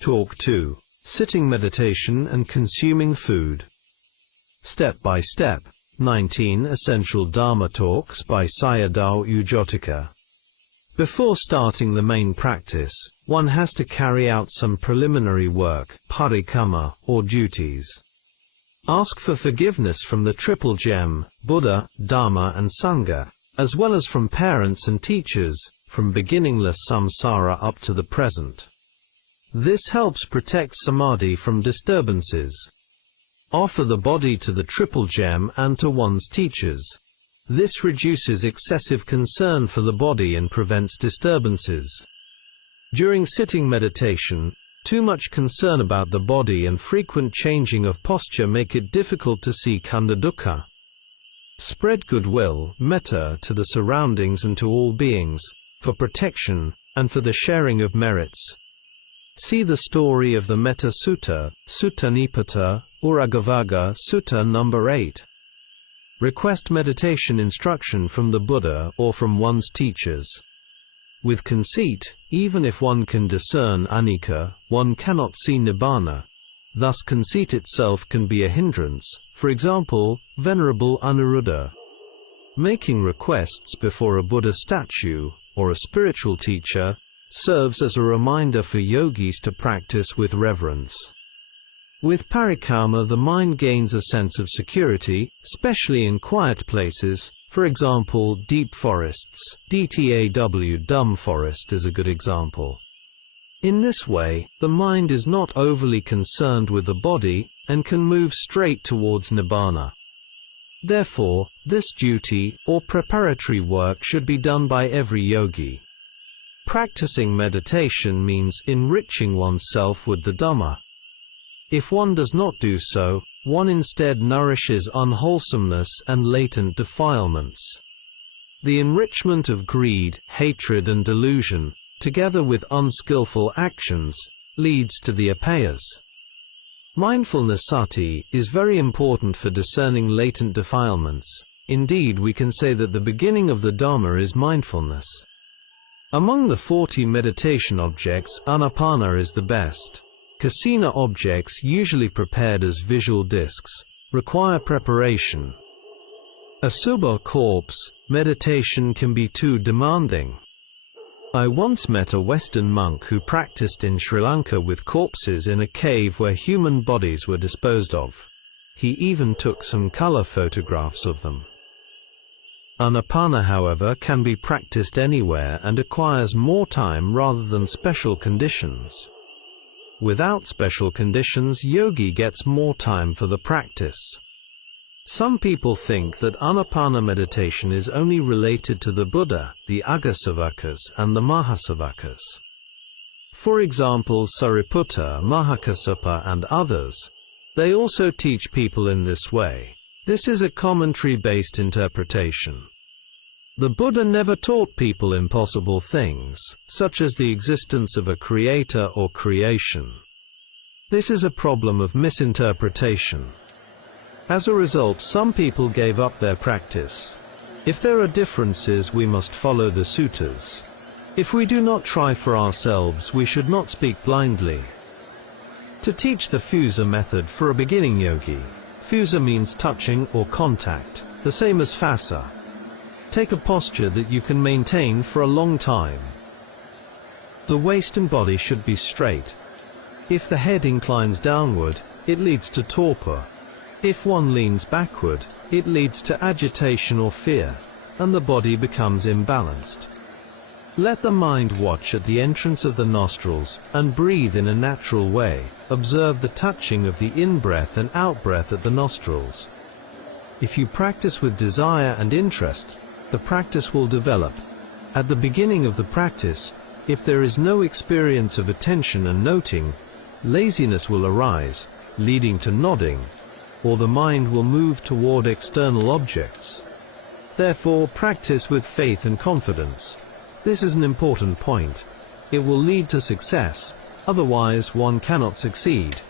Talk 2. Sitting meditation and consuming food. Step by Step. 19 Essential Dharma Talks by Sayadaw Jotika. Before starting the main practice, one has to carry out some preliminary work, parikrama, or duties. Ask for forgiveness from the Triple Gem, Buddha, Dharma and Sangha, as well as from parents and teachers, from beginningless samsara up to the present. This helps protect samadhi from disturbances. Offer the body to the Triple Gem and to one's teachers. This reduces excessive concern for the body and prevents disturbances. During sitting meditation, too much concern about the body and frequent changing of posture make it difficult to see khandha dukkha. Spread goodwill, metta, to the surroundings and to all beings, for protection, and for the sharing of merits. See the story of the Metta Sutta, Sutta Nipata, Uragavaga Sutta number 8. Request meditation instruction from the Buddha or from one's teachers. With conceit, even if one can discern anicca, one cannot see nibbana. Thus conceit itself can be a hindrance, for example, Venerable Anuruddha. Making requests before a Buddha statue, or a spiritual teacher, serves as a reminder for yogis to practice with reverence. With parikrama, the mind gains a sense of security, especially in quiet places, for example deep forests. DTAW dumb forest is a good example. In this way, the mind is not overly concerned with the body, and can move straight towards nibbana. Therefore, this duty, or preparatory work, should be done by every yogi. Practicing meditation means enriching oneself with the Dhamma. If one does not do so, one instead nourishes unwholesomeness and latent defilements. The enrichment of greed, hatred and delusion, together with unskillful actions, leads to the apayas. Mindfulness sati is very important for discerning latent defilements. Indeed, we can say that the beginning of the Dhamma is mindfulness. Among the 40 meditation objects, anapana is the best. Kasina objects, usually prepared as visual discs, require preparation. Asubha corpse, meditation can be too demanding. I once met a Western monk who practiced in Sri Lanka with corpses in a cave where human bodies were disposed of. He even took some color photographs of them. Anapana, however, can be practiced anywhere and acquires more time rather than special conditions. Without special conditions, yogi gets more time for the practice. Some people think that anapana meditation is only related to the Buddha, the Aggasavakas and the Mahasavakas. For example, Sariputta, Mahakassapa and others. They also teach people in this way. This is a commentary-based interpretation. The Buddha never taught people impossible things, such as the existence of a creator or creation. This is a problem of misinterpretation. As a result, some people gave up their practice. If there are differences, we must follow the suttas. If we do not try for ourselves, we should not speak blindly. To teach the fusa method for a beginning yogi, fusa means touching or contact, the same as phassa. Take a posture that you can maintain for a long time. The waist and body should be straight. If the head inclines downward, it leads to torpor. If one leans backward, it leads to agitation or fear, and the body becomes imbalanced. Let the mind watch at the entrance of the nostrils, and breathe in a natural way. Observe the touching of the in-breath and out-breath at the nostrils. If you practice with desire and interest, the practice will develop. At the beginning of the practice, if there is no experience of attention and noting, laziness will arise, leading to nodding, or the mind will move toward external objects. Therefore, practice with faith and confidence. This is an important point. It will lead to success, otherwise one cannot succeed.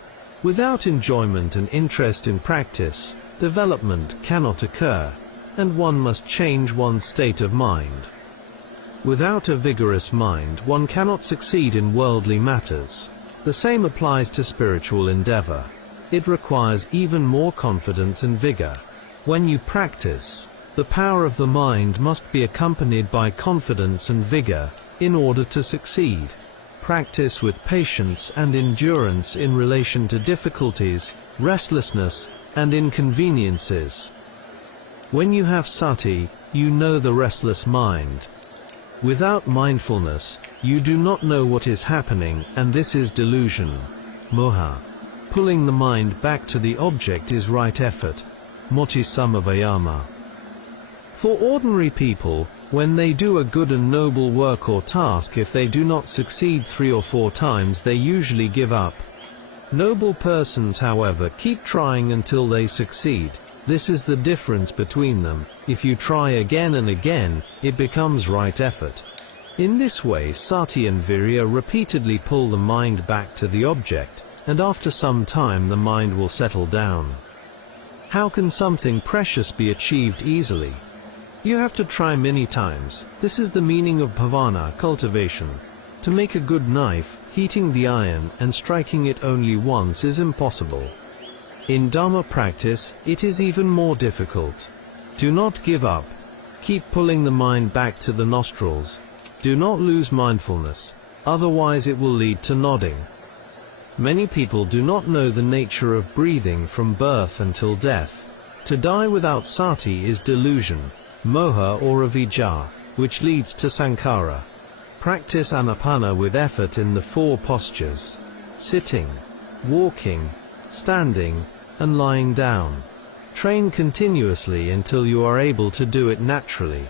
Without enjoyment and interest in practice, development cannot occur, and one must change one's state of mind. Without a vigorous mind, one cannot succeed in worldly matters. The same applies to spiritual endeavor. It requires even more confidence and vigor. When you practice, the power of the mind must be accompanied by confidence and vigor in order to succeed. Practice with patience and endurance in relation to difficulties, restlessness, and inconveniences. When you have sati, you know the restless mind. Without mindfulness, you do not know what is happening, and this is delusion, moha. Pulling the mind back to the object is right effort, mochi samavayama. For ordinary people, when they do a good and noble work or task, if they do not succeed 3 or 4 times, they usually give up. Noble persons, however, keep trying until they succeed. This is the difference between them. If you try again and again, it becomes right effort. In this way, sati and virya repeatedly pull the mind back to the object, and after some time the mind will settle down. How can something precious be achieved easily? You have to try many times. This is the meaning of bhavana, cultivation. To make a good knife, heating the iron and striking it only once is impossible. In Dhamma practice, it is even more difficult. Do not give up. Keep pulling the mind back to the nostrils. Do not lose mindfulness, otherwise it will lead to nodding. Many people do not know the nature of breathing from birth until death. To die without sati is delusion, moha or avijja, which leads to sankhara. Practice anapana with effort in the 4 postures: sitting, walking, standing, and lying down. Train continuously until you are able to do it naturally.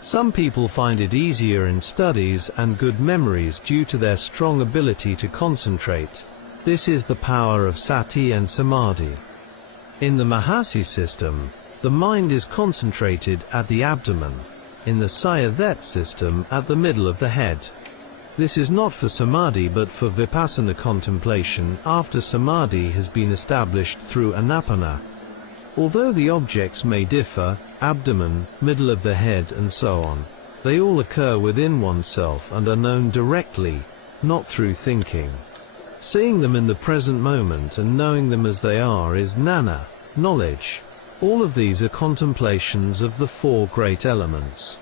Some people find it easier in studies and good memories due to their strong ability to concentrate. This is the power of sati and samadhi. In the Mahasi system, the mind is concentrated at the abdomen. In the Sayadaw system, at the middle of the head. This is not for samadhi but for vipassana contemplation after samadhi has been established through anapana. Although the objects may differ, abdomen, middle of the head and so on, they all occur within oneself and are known directly, not through thinking. Seeing them in the present moment and knowing them as they are is jnana, knowledge. All of these are contemplations of the 4 great elements.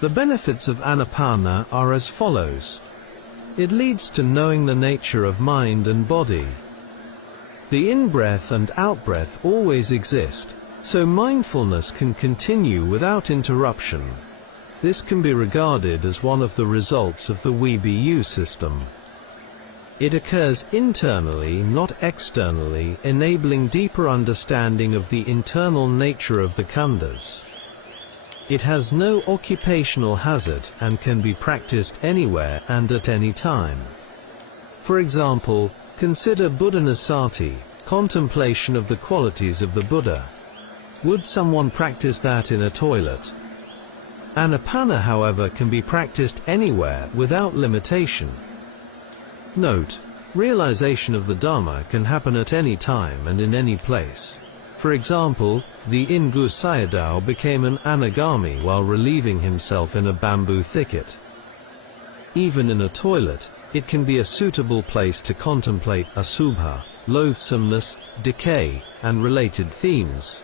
The benefits of anapana are as follows. It leads to knowing the nature of mind and body. The in-breath and out-breath always exist, so mindfulness can continue without interruption. This can be regarded as one of the results of the WBU system. It occurs internally, not externally, enabling deeper understanding of the internal nature of the khandhas. It has no occupational hazard and can be practiced anywhere and at any time. For example, consider Buddhanusati, contemplation of the qualities of the Buddha. Would someone practice that in a toilet? Anapana, however, can be practiced anywhere without limitation. Note, realization of the Dhamma can happen at any time and in any place. For example, the Ingu Sayadaw became an anagami while relieving himself in a bamboo thicket. Even in a toilet, it can be a suitable place to contemplate asubha, loathsomeness, decay, and related themes.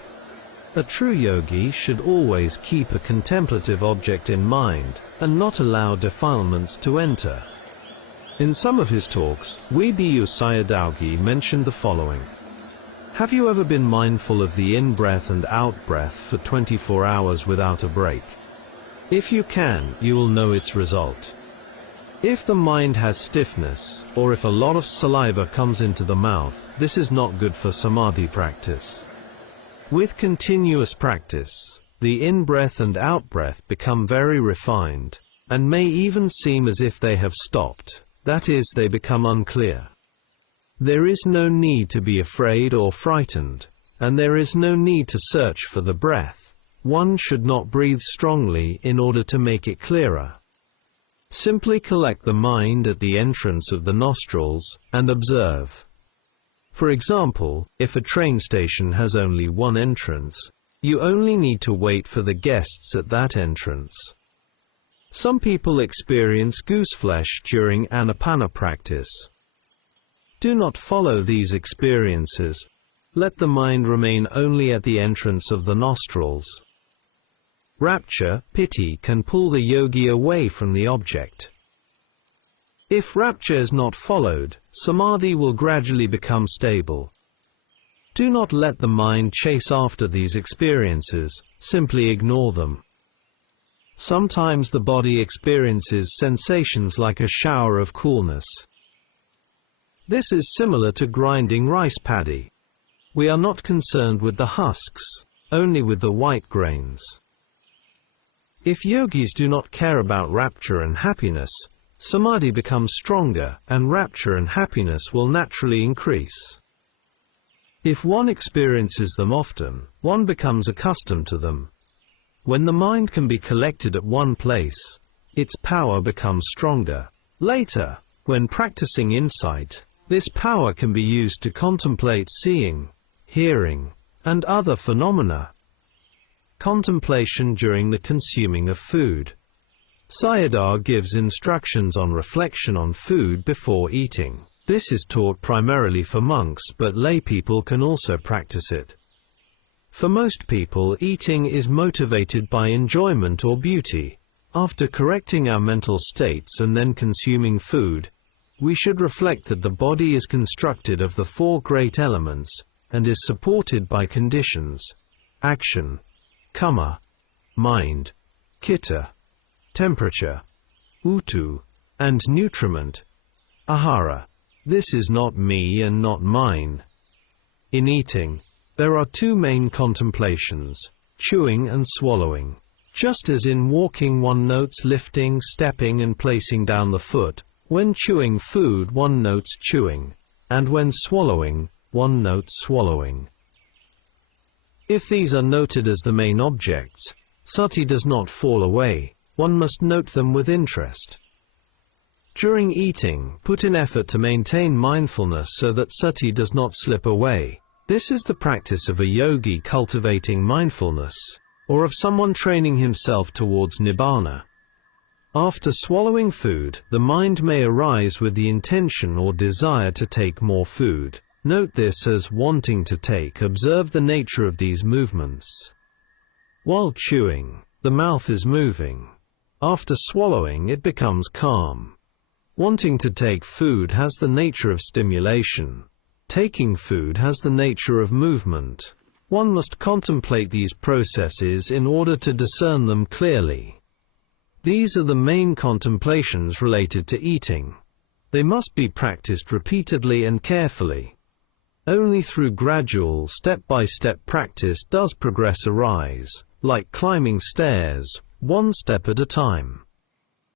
A true yogi should always keep a contemplative object in mind, and not allow defilements to enter. In some of his talks, Bhikkhu Sayadaw mentioned the following. Have you ever been mindful of the in-breath and out-breath for 24 hours without a break? If you can, you will know its result. If the mind has stiffness, or if a lot of saliva comes into the mouth, this is not good for samadhi practice. With continuous practice, the in-breath and out-breath become very refined, and may even seem as if they have stopped. That is, they become unclear. There is no need to be afraid or frightened, and there is no need to search for the breath. One should not breathe strongly in order to make it clearer. Simply collect the mind at the entrance of the nostrils, and observe. For example, if a train station has only one entrance, you only need to wait for the guests at that entrance. Some people experience gooseflesh during Anapana practice. Do not follow these experiences. Let the mind remain only at the entrance of the nostrils. Rapture, piti can pull the yogi away from the object. If rapture is not followed, samadhi will gradually become stable. Do not let the mind chase after these experiences, simply ignore them. Sometimes the body experiences sensations like a shower of coolness. This is similar to grinding rice paddy. We are not concerned with the husks, only with the white grains. If yogis do not care about rapture and happiness, samadhi becomes stronger, and rapture and happiness will naturally increase. If one experiences them often, one becomes accustomed to them. When the mind can be collected at one place, its power becomes stronger. Later, when practicing insight, this power can be used to contemplate seeing, hearing, and other phenomena. Contemplation during the consuming of food. Sayadaw gives instructions on reflection on food before eating. This is taught primarily for monks, but lay people can also practice it. For most people, eating is motivated by enjoyment or beauty. After correcting our mental states and then consuming food, we should reflect that the body is constructed of the four great elements, and is supported by conditions: action, karma, mind, chitta, temperature, utu, and nutriment, ahara. This is not me and not mine. In eating, there are two main contemplations: chewing and swallowing. Just as in walking one notes lifting, stepping and placing down the foot, when chewing food one notes chewing, and when swallowing, one notes swallowing. If these are noted as the main objects, sati does not fall away. One must note them with interest. During eating, put in effort to maintain mindfulness so that sati does not slip away. This is the practice of a yogi cultivating mindfulness, or of someone training himself towards nibbana. After swallowing food, the mind may arise with the intention or desire to take more food. Note this as wanting to take. Observe the nature of these movements. While chewing, the mouth is moving. After swallowing, it becomes calm. Wanting to take food has the nature of stimulation. Taking food has the nature of movement. One must contemplate these processes in order to discern them clearly. These are the main contemplations related to eating. They must be practiced repeatedly and carefully. Only through gradual, step-by-step practice does progress arise, like climbing stairs, one step at a time.